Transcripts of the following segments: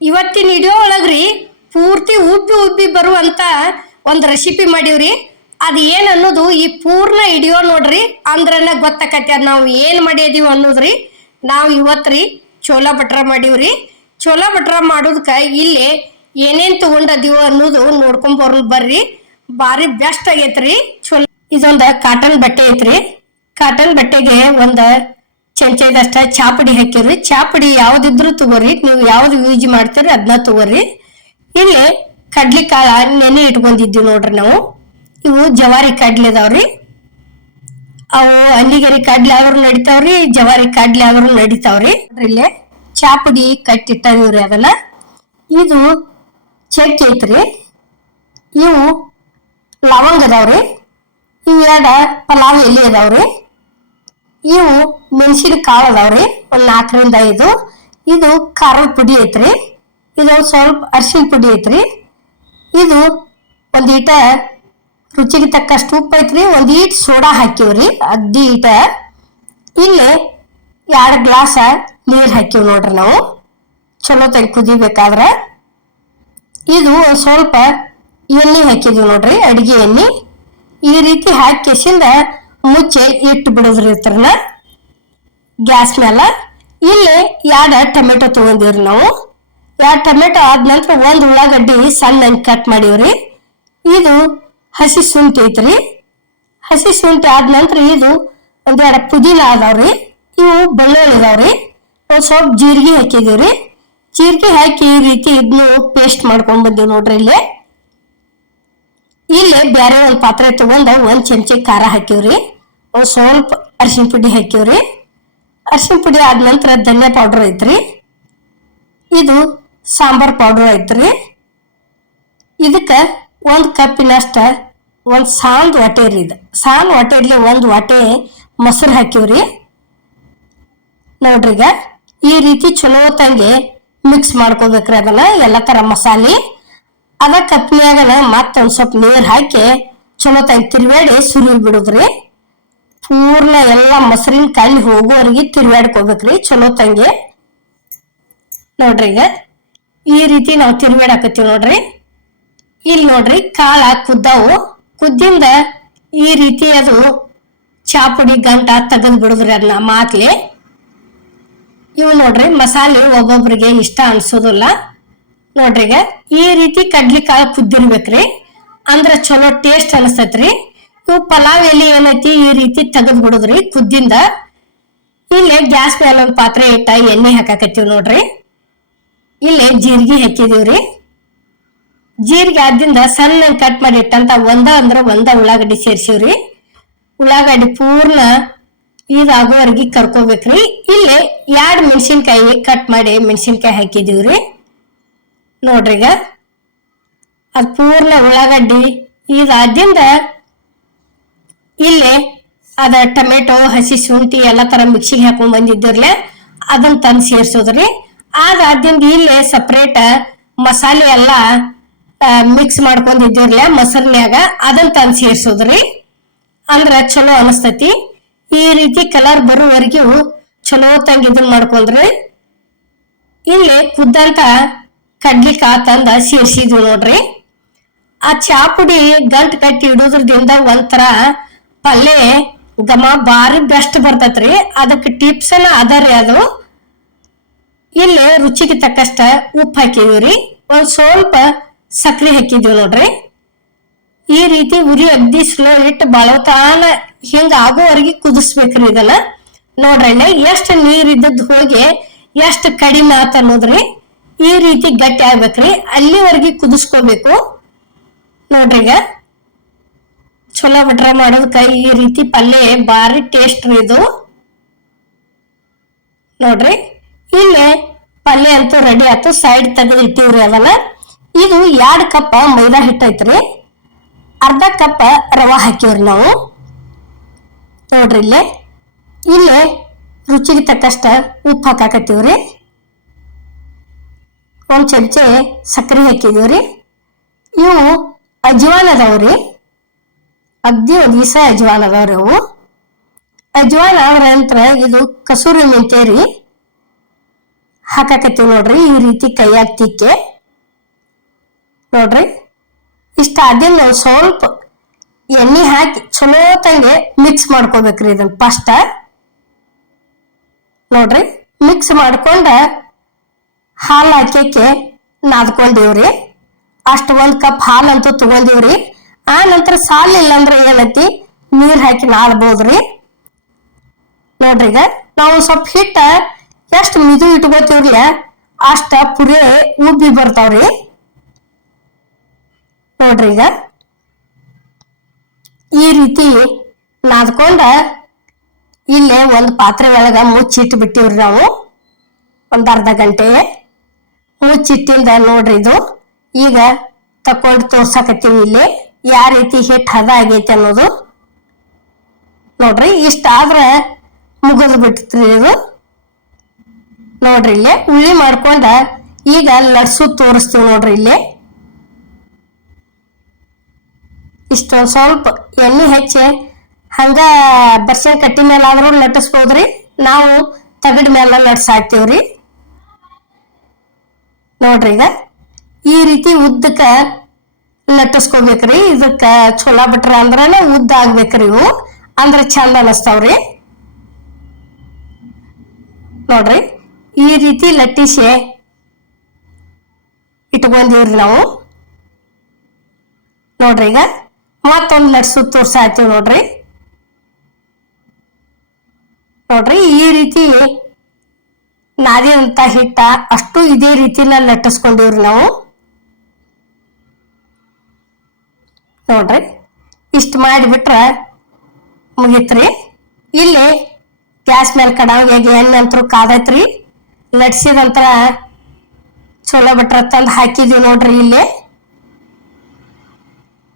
ಇವತ್ತಿನ ವಿಡಿಯೋ ಒಳಗ್ರಿ ಪೂರ್ತಿ ಉಬ್ಬಿ ಉಬ್ಬಿ ಬರುವಂತ ಒಂದು ರೆಸಿಪಿ ಮಾಡೀವ್ರಿ. ಅದು ಏನು ಅನ್ನೋದು ಈ ಪೂರ್ಣ ವಿಡಿಯೋ ನೋಡ್ರಿ, ಅಂದ್ರನ ಗೊತ್ತಾಕತಿ ಅದು ನಾವು ಏನು ಮಾಡಿದೀವಿ ಅನ್ನೋದ್ರಿ. ನಾವು ಇವತ್ತ್ರಿ ಚೋಲಾ ಭಟ್ರ ಮಾಡೀವ್ರಿ. ಚೋಲಾ ಭಟ್ರ ಮಾಡೋದಕ್ಕೆ ಇಲ್ಲಿ ಏನೇನು ತಗೊಂಡದೀವೋ ಅನ್ನೋದು ನೋಡ್ಕೊಂಡ್ ಬರ್ರಿ. ಭಾರಿ ಬೆಸ್ಟ್ ಆಗೈತ್ರಿ. ಚೋಲಾ ಇದೊಂದು ಕಾಟನ್ ಬಟ್ಟೆ ಐತ್ರಿ. ಕಾಟನ್ ಬಟ್ಟೆಗೆ ಒಂದು ಚಮಚದಷ್ಟ ಚಾಪುಡಿ ಹಾಕಿವ್ರಿ. ಚಾಪುಡಿ ಯಾವ್ದಿದ್ರು ತಗೋರಿ, ನೀವು ಯಾವ್ದು ಯೂಸ್ ಮಾಡ್ತೀರಿ ಅದನ್ನ ತಗೋರಿ. ಇಲ್ಲಿ ಕಡ್ಲಿ ಕಾಳ ನೆನೆ ಇಟ್ಕೊಂಡಿದ್ವಿ ನೋಡ್ರಿ ನಾವು. ಇವು ಜವಾರಿ ಕಡ್ಲಿ ಅದಾವ್ರಿ. ಅವು ಹಳ್ಳಿಗರಿ ಕಡ್ಲಿ ಆದ್ರೂ ನಡಿತಾವ್ರಿ, ಜವಾರಿ ಕಡ್ಲಿ ಆದ್ರೂ ನಡಿತಾವ್ರಿ. ಇಲ್ಲಿ ಚಾಪುಡಿ ಕಟ್ಟಿಟ್ಟಿವ್ರಿ ಅದನ್ನ. ಇದು ಚಕ್ಕೆ ಐತ್ರಿ. ಇವು ಲವಂಗ ಅದಾವ್ರಿ. ಇವು ಎರಡು ಪಲಾವ್ ಎಲೆ ಅದಾವ್ರಿ. ಇವು ಮೆಣಸಿನ ಕಾಳು ಅದಾವ್ರಿ, ಒಂದ್ 4ರಿಂದ 5. ಇದು ಖಾರದ ಪುಡಿ ಐತ್ರಿ. ಇದು ಸ್ವಲ್ಪ ಅರಿಶಿನ ಪುಡಿ ಐತ್ರಿ. ಇದು ಒಂದೀಟ ರುಚಿಗೆ ತಕ್ಕಷ್ಟು ಉಪ್ಪು ಐತ್ರಿ. ಒಂದೀಟ್ ಸೋಡಾ ಹಾಕಿವ್ರಿ, ಅದ್ದಿ ಈಟ. ಇಲ್ಲಿ 2 ಗ್ಲಾಸ್ ನೀರ್ ಹಾಕಿವ್ ನೋಡ್ರಿ ನಾವು, ಚಲೋ ತೆಗಿ ಕುದಿಬೇಕಾದ್ರ. ಇದು ಸ್ವಲ್ಪ ಎಣ್ಣೆ ಹಾಕಿದ್ವಿ ನೋಡ್ರಿ, ಅಡಿಗೆ ಎಣ್ಣೆ. ಈ ರೀತಿ ಹಾಕಿಸಿಂದ ಮುಚ್ಚೆ ಇಟ್ಟು ಬಿಡೋದ್ರಿ ಇತ್ರನ ಗ್ಯಾಸ್ ಮೇಲೆ. ಇಲ್ಲಿ 2 ಟೊಮೆಟೊ ತಗೊಂಡಿವ್ರಿ ನಾವು. 2 ಟೊಮೆಟೊ ಆದ ನಂತರ 1 ಉಳ್ಳಾಗಡ್ಡಿ ಸಣ್ಣ ಕಟ್ ಮಾಡೀವ್ರಿ. ಇದು ಹಸಿ ಶುಂಠಿ ಐತ್ರಿ. ಹಸಿ ಶುಂಠಿ ಆದ ನಂತರ ಇದು 1-2 ಪುದೀನ ಅದಾವ್ರಿ. ಇವು ಬೆಳ್ಳುಳ್ಳಿ ಇದಾವ್ರಿ. ಒಂದ್ ಸ್ವಲ್ಪ ಜೀರಿಗೆ ಹಾಕಿದೀವ್ರಿ. ಜೀರಿಗೆ ಹಾಕಿ ಈ ರೀತಿ ಇದನ್ನು ಪೇಸ್ಟ್ ಮಾಡ್ಕೊಂಡ್ ಬಂದೀವಿ ನೋಡ್ರಿ. ಇಲ್ಲಿ ಬೇರೆ ಒಂದು ಪಾತ್ರೆ ತಗೊಂಡ 1 ಚಮಚೆ ಖಾರ ಹಾಕಿವ್ರಿ. ಒಂದ್ ಸ್ವಲ್ಪ ಅರಿಶಿನ ಪುಡಿ ಹಾಕಿವ್ರಿ. ಅರಿಶಿನ ಪುಡಿ ಆದ ನಂತರ ಧನಿಯಾ ಪೌಡರ್ ಐತ್ರಿ. ಇದು ಸಾಂಬಾರ್ ಪೌಡರ್ ಐತ್ರಿ. ಇದಕ್ಕ 1 ಕಪ್ಪಿನಷ್ಟ ಒಂದ್ ಸಾಂದ್ ವಾಟೆ ರೀ. ಇದು ಸಾಂದ್ ವಾಟೆಲಿ 1 ವಾಟೆ ಮೊಸರು ಹಾಕಿವ್ರಿ ನೋಡ್ರಿ. ಈ ರೀತಿ ಚಲೋ ತಂಗಿ ಮಿಕ್ಸ್ ಮಾಡ್ಕೋಬೇಕ್ರಿ ಅದನ್ನ, ಎಲ್ಲಾ ತರ ಮಸಾಲೆ. ಅದ ಕಪ್ಪಿಯಾಗನ ಮತ್ತೊಂದ್ ಸ್ವಲ್ಪ ನೀರ್ ಹಾಕಿ ಚಲೋ ತಂಗಿ ತಿರ್ವೇಡಿ ಸುರಿ ಬಿಡುದ್ರಿ. ಪೂರ್ಣ ಎಲ್ಲಾ ಮೊಸರಿನ ಕಣ್ಣಿ ಹೋಗುವವರೆಗೆ ತಿರ್ವಾಡ್ಕೋಬೇಕ್ರಿ ಚಲೋ ತಂಗಿ ನೋಡ್ರಿ. ಈ ರೀತಿ ನಾವು ತಿರ್ವಾಡಕತ್ತೀವಿ ನೋಡ್ರಿ. ಇಲ್ಲಿ ನೋಡ್ರಿ ಕಾಳ ಕುದ್ದಾವು. ಕುದ್ದಿಂದ ಈ ರೀತಿ ಅದು ಚಾಪುಡಿ ಗಂಟ ತೆಗೆದು ಬಿಡುದ್ರಿ ಅದನ್ನ ಮಾತ್ಲಿ. ಇವು ನೋಡ್ರಿ ಮಸಾಲೆ ಒಬ್ಬೊಬ್ರಿಗೆ ಇಷ್ಟ ಅನ್ಸೋದಿಲ್ಲ ನೋಡ್ರಿ. ಈ ರೀತಿ ಕಡ್ಲಿ ಕಾಳು ಕುದ್ದಿರ್ಬೇಕ್ರಿ, ಅಂದ್ರ ಚಲೋ ಟೇಸ್ಟ್ ಅನಸ್ತೈತ್ರಿ. ಇವು ಪಲಾವ್ ಎಲೆ ಏನೈತಿ ಈ ರೀತಿ ತೆಗೆದ್ ಬಿಡುದ್ರಿ ಕುದ್ದಿಂದ. ಇಲ್ಲಿ ಗ್ಯಾಸ್ ಮೇಲೆ ಒಂದ್ ಪಾತ್ರೆ ಇಟ್ಟ ಎಣ್ಣೆ ಹಾಕಾಕತ್ತೀವಿ ನೋಡ್ರಿ. ಇಲ್ಲಿ ಜೀರಿಗೆ ಹಾಕಿದೀವ್ರಿ. ಜೀರಿಗೆ ಆದಿಂದ ಸಣ್ಣ ಕಟ್ ಮಾಡಿ ಇಟ್ಟಂತ ಒಂದ ಉಳ್ಳಾಗಡ್ಡಿ ಸೇರ್ಸಿವ್ರಿ. ಉಳ್ಳಾಗಡ್ಡಿ ಪೂರ್ಣ ಇದಾಗೋವರೆಗೆ ಕರ್ಕೋಬೇಕ್ರಿ. ಇಲ್ಲಿ 2 ಮೆಣಸಿನ್ಕಾಯಿ ಕಟ್ ಮಾಡಿ ಮೆಣಸಿನ್ಕಾಯಿ ಹಾಕಿದೀವ್ರಿ ನೋಡ್ರಿ. ಅದ್ ಪೂರ್ಣ ಉಳ್ಳಾಗಡ್ಡಿ ಇದಾದಿಂದ ಇಲ್ಲಿ ಅದ ಟೊಮೆಟೊ ಹಸಿ ಶುಂಠಿ ಎಲ್ಲಾ ತರ ಮಿಕ್ಸಿಗೆ ಹಾಕೊಂಡ್ ಬಂದಿದ್ದಿರ್ಲೆ ಅದನ್ನ ತಂದು ಸೇರ್ಸೋದ್ರಿ. ಅದಾದಿಂದ ಇಲ್ಲಿ ಸಪ್ರೇಟ್ ಮಸಾಲೆ ಎಲ್ಲಾ ಮಿಕ್ಸ್ ಮಾಡ್ಕೊಂಡಿದ್ದಿರ್ಲೆ ಮೊಸರ್ನ್ಯಾಗ ಅದನ್ನ ತಂದು ಸೇರ್ಸೋದ್ರಿ. ಅಂದ್ರ ಚಲೋ ಅನಸ್ತತಿ. ಈ ರೀತಿ ಕಲರ್ ಬರೋವರೆಗೂ ಚಲೋ ತಂಗಿ ಇದನ್ನ ಮಾಡ್ಕೊಂಡ್ರಿ. ಇಲ್ಲಿ ಕುದ್ದಂತ ಕಡ್ಲಿ ಕಾಳು ತಂದ ಸೇರ್ಸಿದ್ವಿ ನೋಡ್ರಿ. ಆ ಚಾಪುಡಿ ಗಂಟ್ ಕಟ್ಟಿ ಇಡೋದ್ರದಿಂದ ಒಂಥರ ಪಲ್ಯ ಘಮ ಭಾರಿ ಬೆಸ್ಟ್ ಬರ್ತೈತ್ರಿ. ಅದಕ್ಕೆ ಟಿಪ್ಸ್ ಅದರಿ ಅದು. ಇಲ್ಲಿ ರುಚಿಗೆ ತಕ್ಕಷ್ಟ ಉಪ್ಪು ಹಾಕಿದೀವ್ರಿ. ಒಂದ್ ಸ್ವಲ್ಪ ಸಕ್ಕರೆ ಹಾಕಿದೀವಿ ನೋಡ್ರಿ. ಈ ರೀತಿ ಉರಿ ಅಗ್ದಿ ಸ್ಲೋ ಇಟ್ಟು ಬಳತಾನ ಹಿಂಗ ಆಗೋವರೆಗೆ ಕುದಿಸ್ಬೇಕ್ರಿ ಇದನ್ನ ನೋಡ್ರಿ. ಎಷ್ಟು ನೀರ್ ಇದ್ದದ್ ಹೋಗಿ ಎಷ್ಟು ಕಡಿಮೆ ಆತ ಅನ್ನೋದ್ರಿ. ಈ ರೀತಿ ಗಟ್ಟಿ ಆಗ್ಬೇಕ್ರಿ, ಅಲ್ಲಿವರೆಗೆ ಕುದಿಸ್ಕೋಬೇಕು ನೋಡ್ರಿ. ಚಲೋ ಭಟ್ರ ಮಾಡೋದಕ್ಕ ಈ ರೀತಿ ಪಲ್ಯ ಭಾರಿ ಟೇಸ್ಟ್ ರೀ ಇದು ನೋಡ್ರಿ. ಇಲ್ಲಿ ಪಲ್ಯ ಅಂತೂ ರೆಡಿ ಆಯ್ತು, ಸೈಡ್ ತೆಗೆದು ಇಟ್ಟಿವ್ರಿ ಅದನ್ನ. ಇದು 2 ಕಪ್ ಮೈದಾ ಹಿಟ್ಟು ಐತ್ರಿ. ಅರ್ಧ ಕಪ್ ರವಾ ಹಾಕಿವ್ರಿ ನಾವು ನೋಡ್ರಿ. ಇಲ್ಲಿ ರುಚಿಗೆ ತಕ್ಕಷ್ಟ ಉಪ್ಪು ಹಾಕಾಕತ್ತೀವ್ರಿ. 1 ಚಮಚೆ ಸಕ್ಕರೆ ಹಾಕಿದೀವ್ರಿ. ಇವು ಅಜ್ವಾನ್ ಅದಾವ್ರಿ, ಅಗ್ದಿ 1 ದಿವಸ ಅಜ್ವಾನ್ ಅದಾವ್ರಿ. ಅವು ಅಜ್ವಾನ್ ಆದ್ರ ನಂತರ ಇದು ಕಸೂರಿ ಮೆಂತ್ಯ ರೀ ಹಾಕಾಕತ್ತೀವಿ ನೋಡ್ರಿ. ಈ ರೀತಿ ಕೈಯಾಗ ತಿಕ್ಕೆ ನೋಡ್ರಿ. ಇಷ್ಟ ಆದಿಂದ ಸ್ವಲ್ಪ ಎಣ್ಣೆ ಹಾಕಿ ಚಲೋ ತಂಗೆ ಮಿಕ್ಸ್ ಮಾಡ್ಕೋಬೇಕ್ರಿ. ಇದನ್ನ ಫಸ್ಟ್ ನೋಡ್ರಿ ಮಿಕ್ಸ್ ಮಾಡ್ಕೊಂಡ ಹಾಲು ಹಾಕಕ್ಕೆ ನಾದ್ಕೊಂಡಿವ್ರಿ. ಅಷ್ಟು 1 ಕಪ್ ಹಾಲಂತೂ ತಗೊಂಡಿವ್ರಿ. ಆ ನಂತರ ಸಾಲ ಇಲ್ಲಂದ್ರೆ ಏನೈತಿ ನೀರ್ ಹಾಕಿ ನಾದ್ಬೋದ್ರಿ. ನೋಡ್ರಿ ಈಗ ನಾವು ಸ್ವಲ್ಪ ಹಿಟ್ಟ ಎಷ್ಟು ಮಿದು ಇಟ್ಕೋತೀವ್ರಿ ಅಷ್ಟ ಪುರಿ ಉಬ್ಬಿ ಬರ್ತಾವ್ರಿ. ನೋಡ್ರಿ ಈಗ ಈ ರೀತಿ ನಾದ್ಕೊಂಡ ಇಲ್ಲೇ ಒಂದು ಪಾತ್ರೆ ಒಳಗ ಮುಚ್ಚಿಟ್ಟು ಬಿಟ್ಟಿವ್ರಿ. ನಾವು ಒಂದ್ ಅರ್ಧ ಗಂಟೆ ಮುಚ್ಚಿಟ್ಟಿಂದ ನೋಡ್ರಿ ಇದು ಈಗ ತಕೊಂಡು ತೋರ್ಸಾಕತ್ತೀವಿ ಇಲ್ಲಿ ಯಾವ ರೀತಿ ಹಿಟ್ಟು ಹದ ಆಗೈತಿ ಅನ್ನೋದು. ನೋಡ್ರಿ ಇಷ್ಟ ಆದ್ರ ಮುಗಿದು ಬಿಟ್ಟಿತ್ರಿ ಇದು. ನೋಡ್ರಿ ಇಲ್ಲೇ ಉಳ್ಳಿ ಮಾಡ್ಕೊಂಡ ಈಗ ಲಡ್ಸು ತೋರಿಸ್ತೀವಿ ನೋಡ್ರಿ. ಇಲ್ಲಿ ಇಷ್ಟೊಂದ್ ಸ್ವಲ್ಪ ಎಣ್ಣೆ ಹೆಚ್ಚಿ ಹಂಗ ಬರ್ಸಿನ ಕಟ್ಟಿ ಮೇಲೆ ಆದ್ರೂ ಲಟ್ಟಿಸ್ಬೋದ್ರಿ. ನಾವು ತಗಡ್ ಮೇಲೆ ಲಟ್ಸಾಕ್ತಿವ್ರಿ. ನೋಡ್ರಿ ಈಗ ಈ ರೀತಿ ಉದ್ದಕ್ಕ ಲಟ್ಟಿಸ್ಕೋಬೇಕ್ರಿ. ಇದಕ್ಕ ಚೊಲೋ ಬಿಟ್ರ ಅಂದ್ರನ ಉದ್ದ ಆಗ್ಬೇಕ್ರಿ. ಇವು ಅಂದ್ರ ಚಂದ ಅನಸ್ತಾವ್ರಿ. ನೋಡ್ರಿ ಈ ರೀತಿ ಲಟ್ಟಿಸಿ ಇಟ್ಕೊಂಡಿವ್ರಿ ನಾವು. ನೋಡ್ರಿ ಈಗ ಮತ್ತೊಂದು ಲಟ್ಸು ತೋರ್ಸಾಯ್ತೀವಿ ನೋಡ್ರಿ. ನೋಡ್ರಿ ಈ ರೀತಿ ನಾದಿದಂತ ಹಿಟ್ಟ ಅಷ್ಟು ಇದೇ ರೀತಿನ ಲಟ್ಟಿಸ್ಕೊಂಡಿವ್ರಿ ನಾವು. ನೋಡ್ರಿ ಇಷ್ಟ ಮಾಡಿಬಿಟ್ರ ಮುಗಿತ್ರಿ. ಇಲ್ಲಿ ಗ್ಯಾಸ್ ಮೇಲೆ ಕಡಾವಿಗೆ ಎಣ್ಣೆ ಅಂತೂ ಕಾದೈತ್ರಿ. ಲಟ್ಸಿದಂತರ ಚೊಲೋ ಬಿಟ್ರ ತಂದು ಹಾಕಿದೀವಿ ನೋಡ್ರಿ. ಇಲ್ಲಿ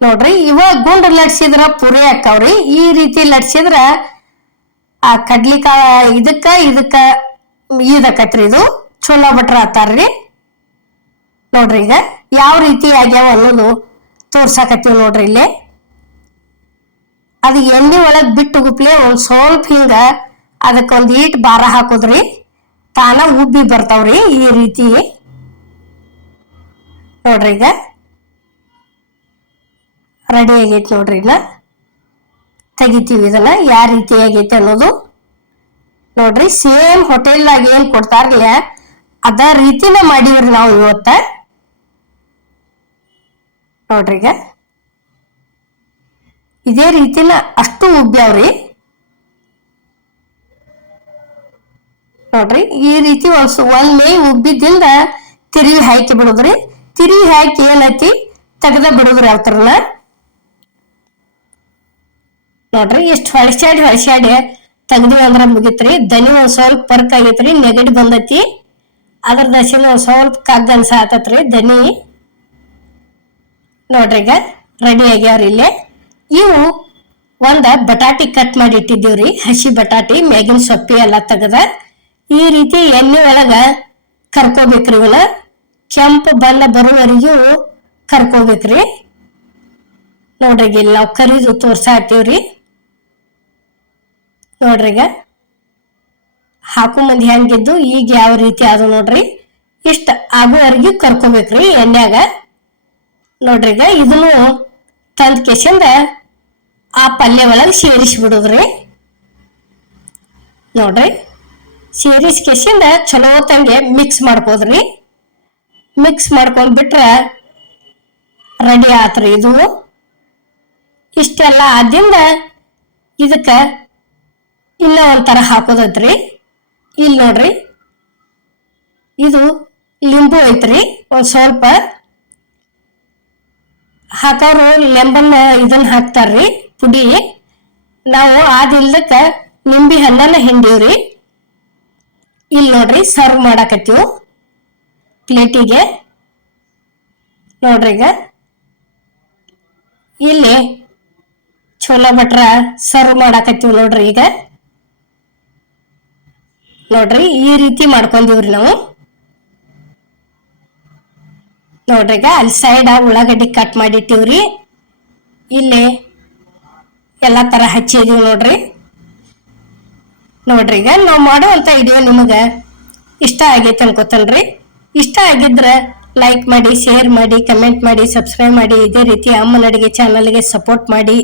ನೋಡ್ರಿ ಇವಾಗ ಗುಂಡ್ ಲಟ್ಸಿದ್ರ ಪುರಿ ಹಾಕವ್ರಿ. ಈ ರೀತಿ ಲಟ್ಸಿದ್ರ ಆ ಕಡ್ಲಿಕಾಯಿ ಇದಕ್ಕ ಇದಕ್ಕತ್ರಿ ಇದು ಚೊಲೋ ಬಿಟ್ರ ಆತಾರ್ರಿ. ನೋಡ್ರಿ ಈಗ ಯಾವ ರೀತಿ ಆಗ್ಯಾವ ಅನ್ನೋದು ತೋರ್ಸಾಕತ್ತೀವಿ ನೋಡ್ರಿ. ಇಲ್ಲಿ ಅದು ಎಣ್ಣೆ ಒಳಗ್ ಬಿಟ್ಟು ಗುಪ್ಲೆ ಒಂದ್ ಸ್ವಲ್ಪ ಹಿಂಗ ಅದಕ್ಕೊಂದ್ ಈಟ್ ಭಾರ ಹಾಕೋದ್ರಿ. ತಾನ ಉಬ್ಬಿ ಬರ್ತಾವ್ರಿ ಈ ರೀತಿ. ನೋಡ್ರಿ ಈಗ ರೆಡಿ ಆಗೈತಿ ನೋಡ್ರಿ. ಇನ್ನ ತೆಗಿತೀವಿ ಇದನ್ನ ಯಾವ ರೀತಿ ಆಗೈತಿ ಅನ್ನೋದು. ನೋಡ್ರಿ ಸೇಮ್ ಹೋಟೆಲ್ನಾಗ ಏನ್ ಕೊಡ್ತಾರಲ್ಲ ಅದ ರೀತಿನ ಮಾಡಿವ್ರಿ ನಾವು ಇವತ್ತ. ನೋಡ್ರಿ ಈಗ ಇದೇ ರೀತಿನ ಅಷ್ಟು ಉಬ್ಬ್ಯಾವ್ರಿ. ನೋಡ್ರಿ ಈ ರೀತಿ ಒಂದ್ ಮೇ ಉಬ್ಬಿದಿಂದ ತಿರುವಿ ಹಾಕಿ ಬಿಡುದ್ರಿ. ತಿರುವಿ ಹಾಕಿ ಏನೈತಿ ತೆಗ್ದ ಬಿಡುದ್ರಿ ಅವತ್ರನ್ನ. ನೋಡ್ರಿ ಎಷ್ಟು ಹೊಳಸಾಡಿ ತೆಗ್ದ್ವಿ ಅಂದ್ರ ಮುಗಿತ್ರಿ. ದನಿ ಒಂದ್ ಸ್ವಲ್ಪ ಪರ್ಕ್ ಆಗೈತ್ರಿ, ನೆಗಡಿ ಬಂದೈತಿ. ಅದ್ರ ದಶಿನ ಒಂದ್ ಸ್ವಲ್ಪ ಕಗ್ಗ ಅನ್ಸಾತತ್ರಿ ದನಿ. ನೋಡ್ರಿ ಈಗ ರೆಡಿ ಆಗ್ಯಾವ್ರಿ. ಇಲ್ಲೇ ಇವು ಒಂದ ಬಟಾಟಿ ಕಟ್ ಮಾಡಿ ಇಟ್ಟಿದ್ದೀವ್ರಿ. ಹಸಿ ಬಟಾಟಿ ಮ್ಯಾಗಿನ ಸೊಪ್ಪಿ ಎಲ್ಲ ತೆಗದ ಈ ರೀತಿ ಎಣ್ಣೆ ಒಳಗ ಕರ್ಕೋಬೇಕ್ರಿ. ಇವನ್ನ ಕೆಂಪು ಬಣ್ಣ ಬರುವವರೆಗೂ ಕರ್ಕೋಬೇಕ್ರಿ. ನೋಡ್ರಿ ಇಲ್ಲಿ ನಾವು ಕರಿದು ತೋರ್ಸಾತೀವ್ರಿ. ನೋಡ್ರಿ ಈಗ ಹಾಕು ಮಂದಿ ಹೆಂಗಿದ್ದು ಈಗ ಯಾವ ರೀತಿ ಅದು ನೋಡ್ರಿ. ಇಷ್ಟ ಆಗುವವರೆಗೂ ಕರ್ಕೋಬೇಕ್ರಿ ಎಣ್ಣೆಗ. ನೋಡ್ರಿ ಈಗ ಇದನ್ನು ತಂದ್ ಕೆಸಿಂದ ಆ ಪಲ್ಯ ಒಳಗೆ ಸೇರಿಸಿ ಬಿಡುದ್ರಿ. ನೋಡ್ರಿ ಸೇರಿಸಿ ಕೆಸಿಂದ ಚಲೋ ತಂಗೆ ಮಿಕ್ಸ್ ಮಾಡ್ಕೋದ್ರಿ. ಮಿಕ್ಸ್ ಮಾಡ್ಕೊಂಡ್ ಬಿಟ್ರ ರೆಡಿ ಆತ್ರಿ ಇದು. ಇಷ್ಟೆಲ್ಲ ಆದಿಂದ ಇದಕ್ಕ ಇನ್ನ ಒಂಥರ ಹಾಕೋದೈತ್ರಿ. ಇಲ್ಲಿ ನೋಡ್ರಿ ಇದು ಲಿಂಬು ಐತ್ರಿ. ಒಂದ್ ಸ್ವಲ್ಪ ಹಾಕೋರು ಲೆಂಬನ್ ಇದನ್ನ ಹಾಕ್ತಾರ್ರಿ ಪುಡಿ. ನಾವು ಆದಿಲ್ದಕ್ಕ ನಿಂಬಿ ಹಣ್ಣನ್ನ ಹಿಂಡಿವ್ರಿ. ಇಲ್ಲಿ ನೋಡ್ರಿ ಸರ್ವ್ ಮಾಡಾಕತ್ತೀವಿ ಪ್ಲೇಟಿಗೆ. ನೋಡ್ರಿ ಈಗ ಇಲ್ಲಿ ಚೋಲಾ ಭಟ್ರ ಸರ್ವ್ ಮಾಡಾಕತ್ತೀವಿ ನೋಡ್ರಿ. ಈಗ ನೋಡ್ರಿ ಈ ರೀತಿ ಮಾಡ್ಕೊಂಡಿವ್ರಿ ನಾವು. ನೋಡ್ರಿ ಈಗ ಅಲ್ಲಿ ಸೈಡ್ ಉಳ್ಳಾಗಡ್ಡಿ ಕಟ್ ಮಾಡಿಟ್ಟಿವ್ರಿ. ಇಲ್ಲಿ ಎಲ್ಲಾ ತರ ಹಚ್ಚಿದೀವಿ ನೋಡ್ರಿ. ನೋಡ್ರಿ ಈಗ ನಾವು ಮಾಡುವಂತ ವಿಡಿಯೋ ನಿಮಗ ಇಷ್ಟ ಆಗೈತೆ ಅನ್ಕೋತನ್ರಿ. ಇಷ್ಟ ಆಗಿದ್ರ ಲೈಕ್ ಮಾಡಿ, ಶೇರ್ ಮಾಡಿ, ಕಮೆಂಟ್ ಮಾಡಿ, ಸಬ್ಸ್ಕ್ರೈಬ್ ಮಾಡಿ. ಇದೇ ರೀತಿ ಅಮ್ಮನ ಅಡಿಗೆ ಚಾನಲ್ಗೆ ಸಪೋರ್ಟ್ ಮಾಡಿ.